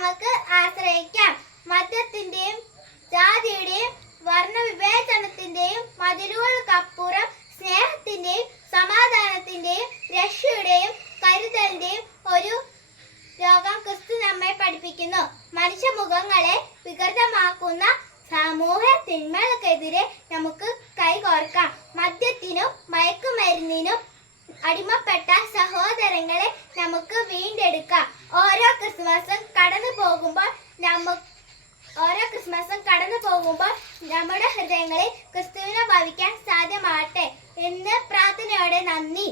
നമുക്ക് ആശ്രയിക്കാം. മതത്തിന്റെയും ജാതിയുടെയും വർണവിവേചനത്തിന്റെയും മതിലുകൾക്കപ്പുറം സ്നേഹത്തിന്റെയും സമാധാനത്തിന്റെയും രക്ഷയുടെയും കരുതലിന്റെയും ഒരു രോഗം ക്രിസ്തു നമ്മെ പഠിപ്പിക്കുന്നു. മനുഷ്യമുഖങ്ങളെ വികൃതമാക്കുന്ന സമൂഹ തിന്മകൾക്കെതിരെ നമുക്ക് കൈകോർക്കാം. മദ്യത്തിനും മയക്കുമരുന്നിനും അടിമപ്പെട്ട സഹോദരങ്ങളെ നമുക്ക് വീണ്ടെടുക്കാം. ഓരോ ക്രിസ്മസും ഓരോ ക്രിസ്മസും കടന്നു പോകുമ്പോൾ നമ്മുടെ ഹൃദയങ്ങളിൽ ക്രിസ്തുവിനെ ഭവിക്കാൻ സാധ്യമാകട്ടെ എന്ന് പ്രാർത്ഥനയോടെ നന്ദി.